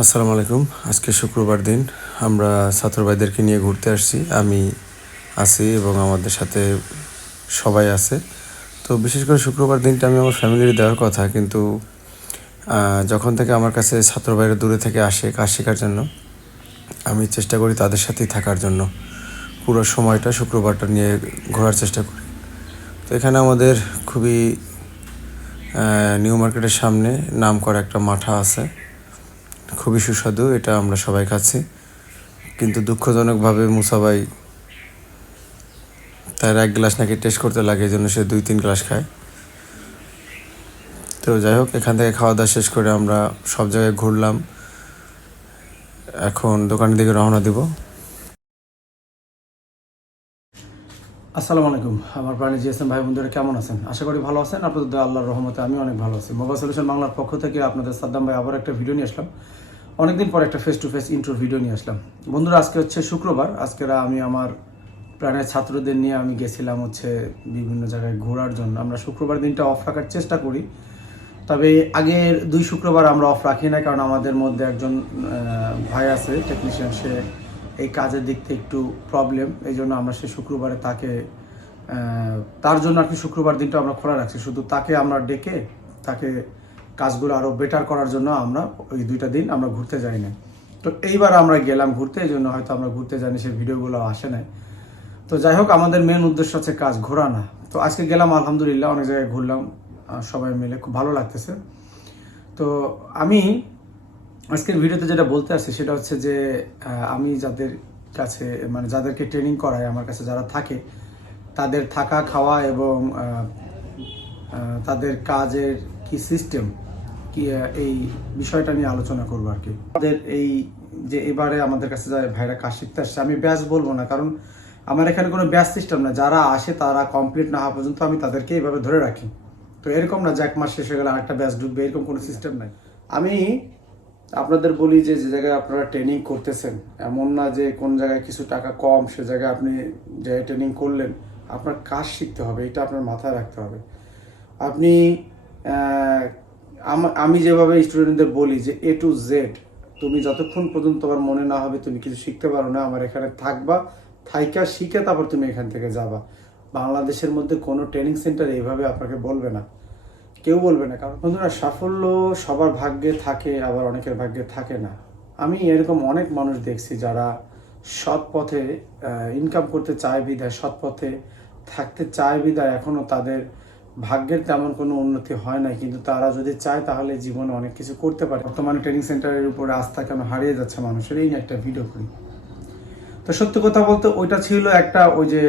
আসসালামু আলাইকুম। আজকে শুক্রবার দিন আমরা ছাত্র ভাইদেরকে নিয়ে ঘুরতে আসছি। আমি আছি এবং আমাদের সাথে সবাই আছে। তো বিশেষ করে শুক্রবার দিনটা আমি আমার ফ্যামিলির দেওয়ার কথা, কিন্তু যখন থেকে আমার কাছে ছাত্র ভাইরা দূরে থেকে আসে কাজ শেখার জন্য, আমি চেষ্টা করি তাদের সাথেই থাকার জন্য। পুরো সময়টা শুক্রবারটা নিয়ে ঘোরার চেষ্টা করি। তো এখানে আমাদের খুবই নিউ মার্কেটের সামনে নামকরা একটা মাঠা আছে, খুবই সুস্বাদু। এটা আমরা সবাই খাচ্ছি, কিন্তু দুঃখজনকভাবে মুসা ভাই তার এক গ্লাস নাকি টেস্ট করতে লাগে, এই জন্য সে 2-3 গ্লাস খায়। তো যাই হোক, এখান থেকে খাওয়া দাওয়া শেষ করে আমরা সব জায়গায় ঘুরলাম। এখন দোকানের দিকে রওনা দিব। আসসালামু আলাইকুম আমার প্রাণী জিএসএম ভাই বন্ধুরা, কেমন আছেন? আশা করি ভালো আছেন। আপনাদের দয়া আল্লাহর রহমতে আমি অনেক ভালো আছি। মোবাইল সলিউশন বাংলার পক্ষ থেকে আপনাদের সাদ্দাম ভাই আবার একটা ভিডিও নিয়ে আসলাম। অনেকদিন পর একটা face to face intro video নিয়ে আসলাম। বন্ধুরা, আজকে হচ্ছে শুক্রবার। আজকে আমি আমার প্রাণের ছাত্রদের নিয়ে আমি গেছিলাম হচ্ছে বিভিন্ন জায়গায় ঘোরার জন্য। আমরা শুক্রবার দিনটা অফ রাখার চেষ্টা করি, তবে আগের 2 শুক্রবার আমরা অফ রাখি না, কারণ আমাদের মধ্যে একজন ভাই আছে টেকনিশিয়ান, সে এই কাজের দিক থেকে একটু প্রবলেম। এই জন্য আমরা সেই শুক্রবারে তার জন্য আর কি শুক্রবার দিনটা আমরা খোলা রাখছি। শুধু তাকে আমরা ডেকে তাকে কাজগুলো আরও বেটার করার জন্য আমরা ওই 2টা দিন আমরা ঘুরতে যাই না। তো এইবার আমরা গেলাম ঘুরতে, এই জন্য হয়তো আমরা ঘুরতে যাইনি, সেই ভিডিওগুলো আসে নাই। তো যাই হোক, আমাদের মেন উদ্দেশ্য হচ্ছে কাজ, ঘোরা না। তো আজকে গেলাম, আলহামদুলিল্লাহ অনেক জায়গায় ঘুরলাম সবাই মিলে, খুব ভালো লাগতেছে। তো আমি আজকের ভিডিওতে যেটা বলতে আসছি সেটা হচ্ছে যে আমি যাদের কাছে মানে যাদেরকে ট্রেনিং করাই, আমার কাছে যারা থাকে, তাদের থাকা খাওয়া এবং তাদের কাজের কি সিস্টেম কি, এই বিষয়টা নিয়ে আলোচনা করবো আর কি। আমাদের এই যে এবারে আমাদের কাছে যারা ভাইরা কাজ শিখতে আসছে, আমি ব্যাচ বলবো না, কারণ আমার এখানে কোনো ব্যাচ সিস্টেম না। যারা আসে তারা কমপ্লিট না হওয়া পর্যন্ত আমি তাদেরকে এইভাবে ধরে রাখি। তো এরকম না যে 1 মাস শেষ হয়ে গেলে আরেকটা ব্যাচ ঢুকবে, এরকম কোনো সিস্টেম নাই। আমি আপনাদের বলি যে যে জায়গায় আপনারা ট্রেনিং করতেছেন, এমন না যে কোন জায়গায় কিছু টাকা কম সে জায়গায় আপনি যে ট্রেনিং করলেন, আপনার কাজ শিখতে হবে, এটা আপনার মাথায় রাখতে হবে। আপনি আমি যেভাবে স্টুডেন্টদের বলি যে A to Z, তুমি যতক্ষণ পর্যন্ত তোমার মনে না হবে তুমি কিছু শিখতে পারো না, আমার এখানে থাকবা, থাইকা শিখে তারপর তুমি এখান থেকে যাবা। বাংলাদেশের মধ্যে কোনো ট্রেনিং সেন্টার এইভাবে আপনাকে বলবে না, কেউ বলবে না। কারণ বন্ধুরা, সাফল্য সবার ভাগ্যে থাকে, আবার অনেকের ভাগ্যে থাকে না। আমি এরকম অনেক মানুষ দেখছি যারা সৎ পথে ইনকাম করতে চায় বিধায়, সৎ পথে থাকতে চায় বিধায় এখনও তাদের ভাগ্যের তেমন কোনো উন্নতি হয় না, কিন্তু তারা যদি চায় তাহলে জীবনে অনেক কিছু করতে পারে। বর্তমানে ট্রেনিং সেন্টারের উপরে আস্থা কেন হারিয়ে যাচ্ছে মানুষের, এই নিয়ে একটা ভিডিও করি। তো সত্যি কথা বলতে ওইটা ছিল একটা, ওই যে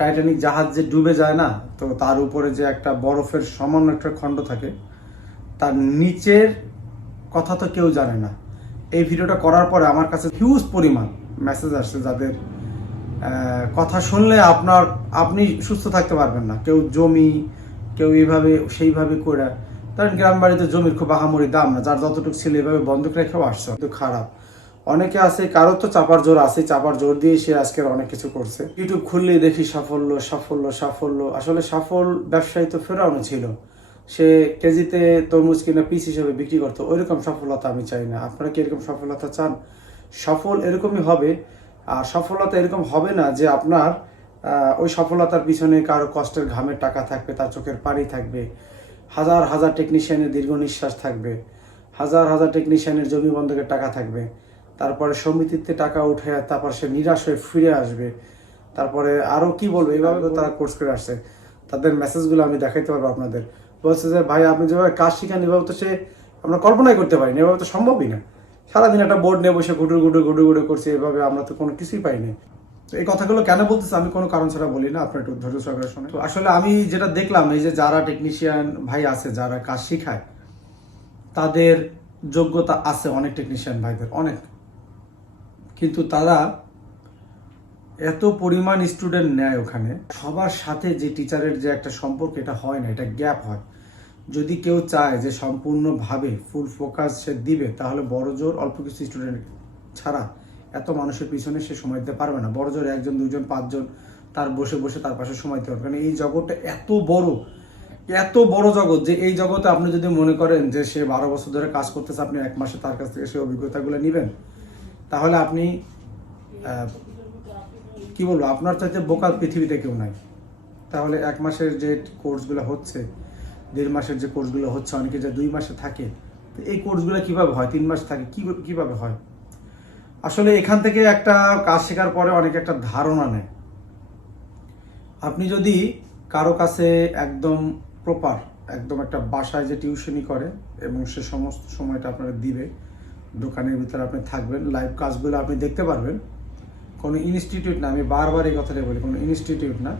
টাইটানিক জাহাজ যে ডুবে যায় না, তো তার উপরে যে একটা বরফের সামান্য একটা খণ্ড থাকে, তার নিচের কথা তো কেউ জানে না। এই ভিডিওটা করার পরে আমার কাছে হিউজ পরিমাণ মেসেজ আসছে, যাদের কথা শুনলে আপনি সুস্থ থাকতে পারবেন না। কেউ জমি, কেউ এইভাবে সেইভাবে করে, কারণ গ্রাম বাড়িতে জমির খুব আহামরি দাম না, যার যতটুকু ছিল এভাবে বন্ধক রেখেও আসছে। কিন্তু খারাপ অনেকে আছে, কারো তো চাপার জোর আছে, চাপার জোর দিয়ে সে আজকের অনেক কিছু করছে। ইউটিউব খুললেই দেখি সাফল্য সাফল্য সাফল্য। আসলে সফল ব্যবসায়ী তো ফেরাউন ছিল, সে কেজিতে তরমুজ কিনা পিস হিসেবে বিক্রি করতো। ওইরকম সফলতা আমি চাই না। আপনারা কি এরকম সফলতা চান? সফল এরকমই হবে। আর সফলতা এরকম হবে না যে আপনার ওই সফলতার পিছনে কারো কষ্টের ঘামের টাকা থাকবে, তার চোখের পানি থাকবে, হাজার হাজার টেকনিশিয়ানের দীর্ঘ নিঃশ্বাস থাকবে, হাজার হাজার টেকনিশিয়ানের জমি বন্ধকের টাকা থাকবে, তারপরে সমিতিতে টাকা উঠে তারপর সে নিরাশ হয়ে ফিরে আসবে। তারপরে আরও কি বলবো, এইভাবে তারা কোর্স করে আসছে। তাদের মেসেজগুলো আমি দেখাইতে পারবো আপনাদের। বলছে যে ভাই, আপনি যেভাবে কাজ শিখান এভাবে তো সে আমরা কল্পনাই করতে পারিনি, এভাবে তো সম্ভবই না। সারাদিন একটা বোর্ড নিয়ে বসে গুডুর গুডুর গুডুর গুডুর করছি, এভাবে আমরা তো কোনো কিছুই পাইনি। তো এই কথাগুলো কেন বলতেছে আমি কোনো কারণ ছাড়া বলি না, আপনার একটু ধৈর্য সহকারে শোনেন। তো আসলে আমি যেটা দেখলাম, এই যে যারা টেকনিশিয়ান ভাই আছে, যারা কাজ শিখায়, তাদের যোগ্যতা আছে অনেক, টেকনিশিয়ান ভাইদের অনেক, কিন্তু তারা এত পরিমাণ স্টুডেন্ট নেয় ওখানে, সবার সাথে যে টিচারের যে একটা সম্পর্ক, এটা হয় না, এটা গ্যাপ হয়। যদি কেউ চায় যে সম্পূর্ণভাবে ফুল ফোকাস সে দিবে, তাহলে বড় জোর অল্প কিছু স্টুডেন্ট ছাড়া এত মানুষের পিছনে সে সময় দিতে পারবে না। বড় জোর 1 জন 2 জন 5 জন তার বসে বসে তার পাশে সময় দিতে পারবে, কারণ এই জগৎটা এত বড়, এত বড় জগৎ যে এই জগতে আপনি যদি মনে করেন যে সে 12 বছর ধরে কাজ করতেছে, আপনি 1 মাসে তার কাছ থেকে সেই অভিজ্ঞতাগুলো নেবেন, তাহলে আপনি কি বলবো, আপনার চাইতে বোকা পৃথিবীতে কেউ নাই। তাহলে 1 মাসের যে কোর্সগুলো হচ্ছে, 1.5 মাসের যে কোর্সগুলো হচ্ছে, অনেকে যে 2 মাসে থাকে, তো এই কোর্সগুলো কিভাবে হয়, 3 মাস থাকে, কিভাবে হয়? আসলে এখান থেকে একটা কাজ শেখার পরে অনেকে একটা ধারণা নেয়। আপনি যদি কারো কাছে একদম প্রপার, একদম একটা বাসায় যে টিউশনি করে এবং সে সমস্ত সময়টা আপনারা দিবে, দোকানের ভিতরে আপনি থাকবেন, লাইভ কাজগুলো আপনি দেখতে পারবেন। কোনো ইনস্টিটিউট না, আমি বারবার এই কথাটাই বলি, কোনো ইনস্টিটিউট না,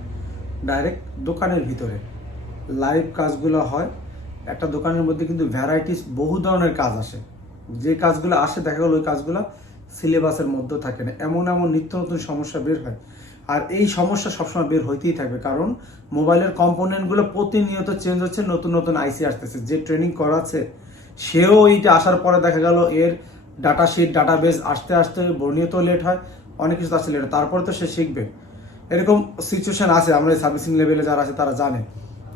ডাইরেক্ট দোকানের ভিতরে লাইভ কাজগুলো হয়। একটা দোকানের মধ্যে কিন্তু ভ্যারাইটিস বহু ধরনের কাজ আসে, যে কাজগুলো আসে দেখা গেল ওই কাজগুলো সিলেবাসের মধ্যে থাকে না, এমন এমন নিত্য নতুন সমস্যা বের হয়। আর এই সমস্যা সবসময় বের হইতেই থাকবে, কারণ মোবাইলের কম্পোনেন্টগুলো প্রতিনিয়ত চেঞ্জ হচ্ছে, নতুন নতুন আইসি আসতেছে। যে ট্রেনিং করাচ্ছে সেও এইটা আসার পরে দেখা গেল এর ডাটা শিট, ডাটাবেস আসতে আসতে বর্ণিত লেট হয়, অনেক কিছু আসতে লেট হয়, তারপরে তো সে শিখবে। এরকম সিচুয়েশন আছে, আমরা সার্ভিসিং লেভেলে যারা আছে তারা জানে।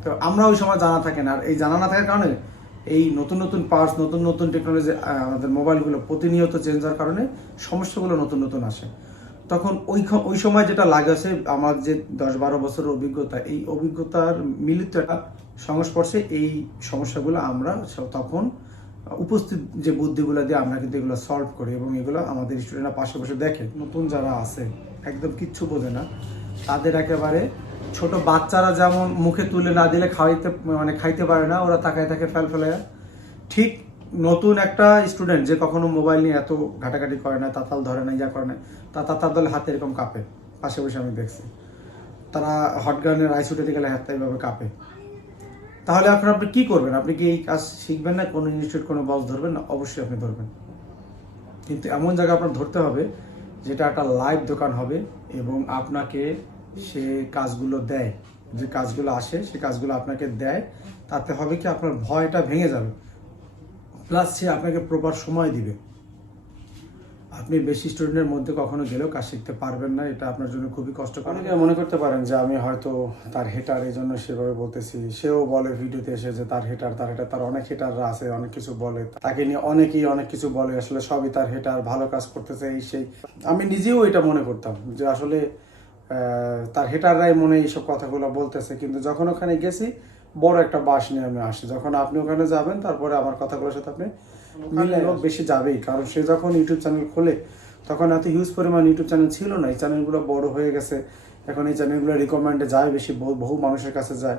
তো আমরা ওই সময় জানা থাকে না, আর এই জানা না থাকার কারণে এই নতুন নতুন পার্টস, নতুন নতুন টেকনোলজি, আমাদের মোবাইলগুলো প্রতিনিয়ত চেঞ্জ হওয়ার কারণে সমস্যাগুলো নতুন নতুন আসে। তখন ওই সময় যেটা লাগে আছে, আমার যে 10-12 বছরের অভিজ্ঞতা, এই অভিজ্ঞতার মিলিত একটা সংস্পর্শে এই সমস্যাগুলো আমরা তখন উপস্থিত যে বুদ্ধিগুলো দিয়ে আমরা কিন্তু এগুলো সলভ করি, এবং এগুলো আমাদের স্টুডেন্টরা পাশে বসে দেখে। নতুন যারা আছে একদম কিচ্ছু বোঝে না, তাদের একেবারে ছোট বাচ্চারা যেমন মুখে তুলে না দিলে খাইতে পারে না, ওরা তাকায় থাকে ফেলায়, ঠিক নতুন একটা স্টুডেন্ট যে কখনো মোবাইল নিয়ে এত ঘাটাঘাটি করে না, তাতাল ধরে না, ইয়া করে না, তার দলে হাতে এরকম কাঁপে, পাশে বসে আমি দেখছি। তারা হটগানের আইস উঠে গেলে হাতটা এইভাবে কাঁপে। তাহলে আপনি কি করবেন? আপনি কি এই কাজ শিখবেন না? কোনো ইনস্টিটিউট, কোনো বস ধরবেন না? অবশ্যই আপনি ধরবেন, কিন্তু এমন জায়গা আপনার ধরতে হবে যেটা একটা লাইভ দোকান হবে এবং আপনাকে সে কাজগুলো দেয়, যে কাজগুলো আসে সে কাজগুলো আপনাকে দেয়। তাতে হবে কি, আপনার ভয়টা ভেঙে যাবে, প্লাস সে আপনাকে প্রপার সময় দিবে। আপনি বেশি স্টুডেন্টের মধ্যে কখনো গেলেও কাজ শিখতে পারবেন না, এটা আপনার জন্য খুবই কষ্টকর। অনেকে মনে করতে পারেন যে আমি হয়তো তার হেটার, এই জন্য সেভাবে বলতেছি। সেও বলে ভিডিওতে এসে যে তার হেটার, তার অনেক হেটাররা আছে, অনেক কিছু বলে তাকে নিয়ে, অনেকেই অনেক কিছু বলে, আসলে সবই তার হেটার, ভালো কাজ করতেছে এই সেই। আমি নিজেও এটা মনে করতাম যে আসলে তার হেটাররাই মনে এইসব কথাগুলো বলতেছে, কিন্তু যখন ওখানে গেছি বড় একটা বাস নিয়ে আমি আসি। যখন আপনি ওখানে যাবেন, তারপরে আমার কথাগুলোর সাথে আপনি মিলে লোক বেশি যাবেই, কারণ সে যখন ইউটিউব চ্যানেল খোলে তখন এত হিউজ পরিমাণ ইউটিউব চ্যানেল ছিল না, এই চ্যানেলগুলো বড় হয়ে গেছে, এখন এই চ্যানেলগুলো রিকমেন্ডে যায় বেশি, বহু মানুষের কাছে যায়।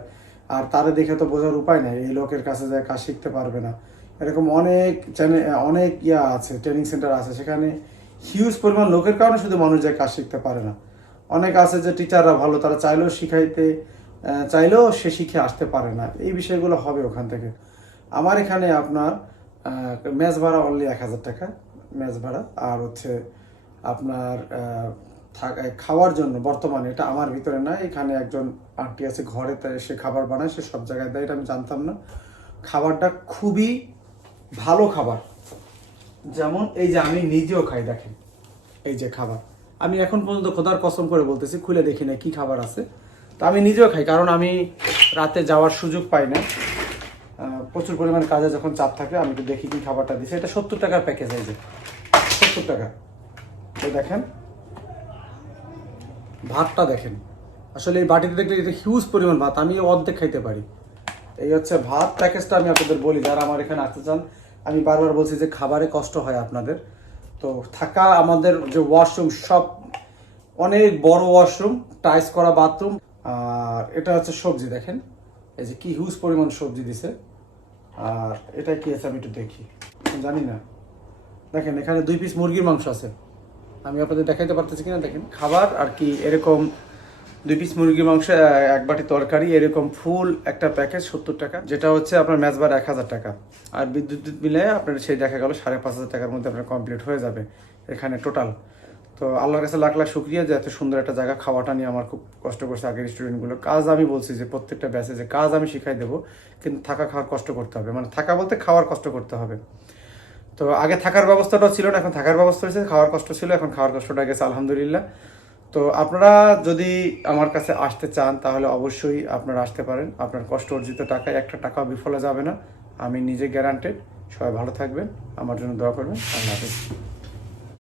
আর তারা দেখে তো বোঝার উপায় নেই এই লোকের কাছে যায় কাজ শিখতে পারবে না। এরকম অনেক চ্যানেল, অনেক আছে, ট্রেনিং সেন্টার আছে, সেখানে হিউজ পরিমাণ লোকের কারণে শুধু মানুষ যায় কাজ শিখতে পারে না। অনেক আছে যে টিচাররা ভালো, তারা চাইলেও সে শিখে আসতে পারে না। এই বিষয়গুলো হবে ওখান থেকে। আমার এখানে আপনার মেস ভাড়া অনলি 1000 টাকা মেস ভাড়া, আর হচ্ছে আপনার খাওয়ার জন্য বর্তমানে, এটা আমার ভিতরে না, এখানে একজন আন্টি আছে ঘরে, তাই সে খাবার বানায়, সে সব জায়গায় দেয়, এটা আমি জানতাম না। খাবারটা খুবই ভালো খাবার, যেমন এই যে আমি নিজেও খাই, দেখেন এই যে খাবার, আমি এখন পর্যন্ত খোদার কসম করে বলতেছি খুলে দেখি না কি খাবার আছে। তো আমি নিজেও খাই, কারণ আমি রাতে যাওয়ার সুযোগ পাই না, প্রচুর পরিমাণ কাজে যখন চাপ থাকে আমি তো দেখি কি খাবারটা দিচ্ছে। এটা 70 টাকার প্যাকেজ, এই যে 70 টাকা। তো দেখেন ভাতটা দেখেন, আসলে এই বাটিতে দেখলে এটা হিউজ পরিমাণ ভাত, আমি অর্ধেক খাইতে পারি। এই হচ্ছে ভাত প্যাকেজটা। আমি আপনাদের বলি, যারা আমার এখানে আসতে চান, আমি বারবার বলছি যে খাবারে কষ্ট হয় আপনাদের, তো থাকা, আমাদের যে ওয়াশরুম সব অনেক বড় ওয়াশরুম, টাইলস করা বাথরুম। আর এটা হচ্ছে সবজি, দেখেন এই যে কি হিউজ পরিমাণ সবজি দিছে। আর এটা কি আছে আমি একটু দেখি, জানি না। দেখেন এখানে 2 পিস মুরগির মাংস আছে, আমি আপনাদের দেখাইতে পারতেছি কিনা, দেখেন খাবার আর কি, এরকম 2 পিস মুরগির মাংস, 1 বাটি তরকারি, এরকম ফুল একটা প্যাকেজ 70 টাকা, যেটা হচ্ছে আপনার মেজবার 1000 টাকা। আর বিদ্যুৎ মিলে আপনার সেই দেখা গেল 5500 টাকার মধ্যে আপনার কমপ্লিট হয়ে যাবে এখানে টোটাল। তো আল্লাহর কাছে লাখ লাখ শুক্রিয়া যে এত সুন্দর একটা জায়গা। খাওয়াটা নিয়ে আমার খুব কষ্ট করছে আগের স্টুডেন্টগুলো। কাজ আমি বলছি যে প্রত্যেকটা ব্যাচে যে কাজ আমি শিখাই দেবো, কিন্তু থাকা খাওয়ার কষ্ট করতে হবে, মানে থাকা বলতে খাওয়ার কষ্ট করতে হবে। তো আগে থাকার ব্যবস্থাটাও ছিল না, এখন থাকার ব্যবস্থা হয়েছে, খাওয়ার কষ্ট ছিল, এখন খাওয়ার কষ্টটা গেছে আলহামদুলিল্লাহ। তো আপনারা যদি আমার কাছে আসতে চান তাহলে অবশ্যই আপনারা আসতে পারেন। আপনার কষ্ট অর্জিত টাকায় একটা টাকাও বিফলে যাবে না, আমি নিজে গ্যারান্টেড। সবাই ভালো থাকবেন, আমার জন্য দোয়া করবেন। আল্লাহ হাফেজ।